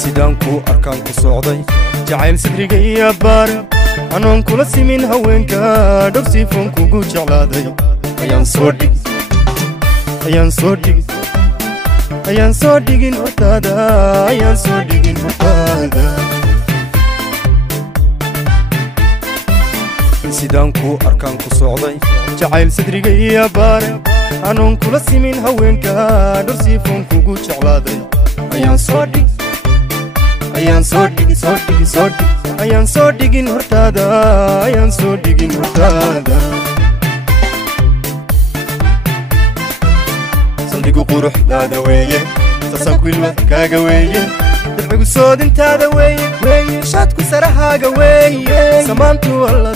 sidaanku arkaan ku socday jacayl sidriga iyo baar anoon kula simin haweenka dhogsiifon kugu jeclaaday ayaan soo dhigin hortaada sidaanku arkaan ku socday jacayl sidriga iyo baar anoon kula simin haweenka dhogsiifon kugu jeclaaday ayaan soo dhigin hortaada saldhigu quruxdaada weeye tasanku ilwadkaaga weeye dabcigu soodintaada weeye shaadku sarahaaga weeye samaantu alla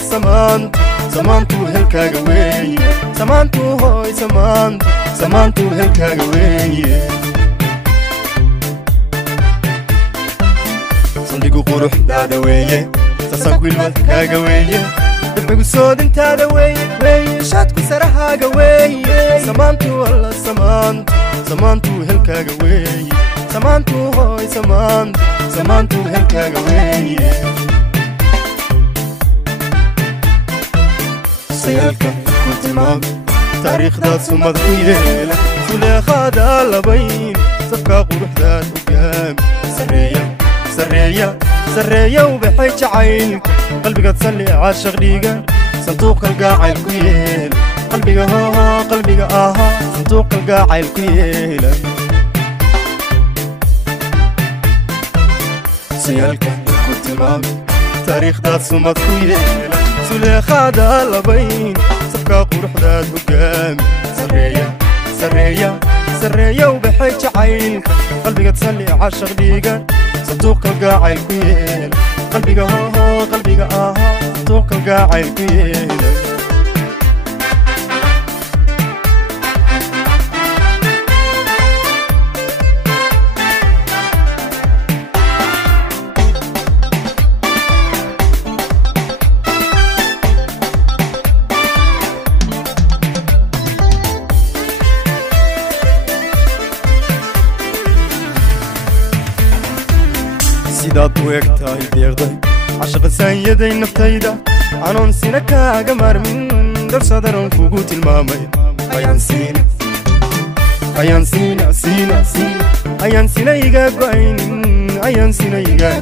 samaantu helkaaga weeye samaantu hooy samaantu helkaaga weeye saldhigu quruxdaada weeye tasanku ilwadkaaga weeye dabcigu soodintaada weeye shaadku sarahaaga weeye samaantu alla samaantu helkaaga weeye samaantu hooy samaantu helkaaga weeye sayalka ku tilmaam taariikhdaad sumad ku yeela suleekhaada labayn safkaa quruxdaad hogaami sareeya ubaxay jacaylka qalbigaad salli caashaq dhiiga sanduuq kalgacayl ku yeela qalbiga sanduuq kalgacayl ku yeela sayalka ku tilmaam taariikhdaad sumad ku yeela suleekhaada labayn safkaa quruxdaad hogaami sareeya ubaxay jacaylka qalbigaad salli caashaq dhiiga sanduuq kalgacayl ku yeela qalbiga sanduuq kalgacayl ku yeela sidaad u egtahay deeqday cashaqa saanyaday naftayda anoon sina kaaga maarmin darsadaran kugu tilmaamay ayaan sina iga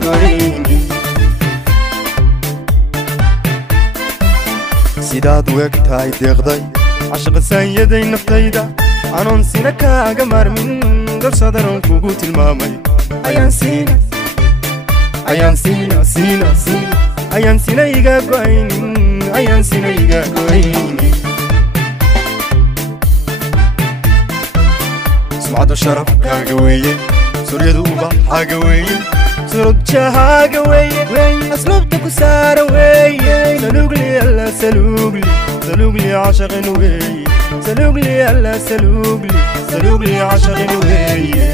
go'aynin sidaad u egtahay deeqday cashaqa saanyaday naftayda anoon sina kaaga maarmin darsadaran kugu tilmaamay ayaan sina iga go'aynin sumcadu sharafkaaga weeye suryadu ubaxaaga weeye surujahaaga weeye asluubta ku saaran weeye salugli alla salugli cashaqin weeye salugli alla salugli cashaqin weeye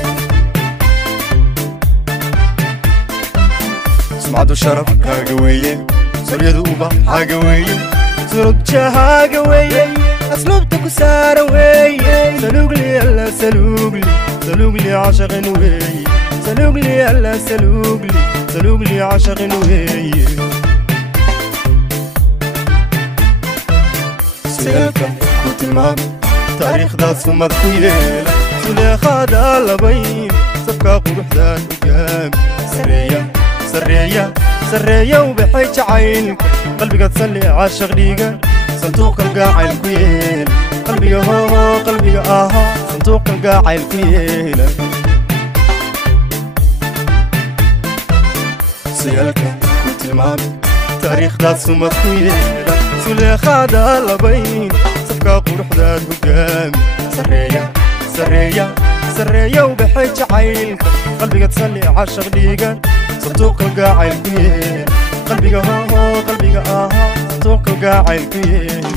sumcadu sharafkaaga weeye suryadu ubaxaaga weeye surujahaaga weeye asluubta ku saaran weeye salugli alla salugli cashaqin weeye salugli alla salugli cashaqin weeye sayalka ku tilmaam taariikhdaad sumad ku yeela suleekhaada labayn safkaa quruxdaad hogaami sareeya ubaxay jacaylka qalbigaad salli caashaq dhiiga sanduuq kalgacayl ku yeela qalbiga sanduuq kalgacayl ku yeela sayalka ku tilmaam taariikhdaad sumad ku yeela suleekhaada labayn safkaa quruxdaad hogaami sareeya ubaxay jacaylka qalbigaad salli caashaq dhiiga sanduuq kalgacayl ku yeela qalbiga sanduuq kalgacayl ku yeela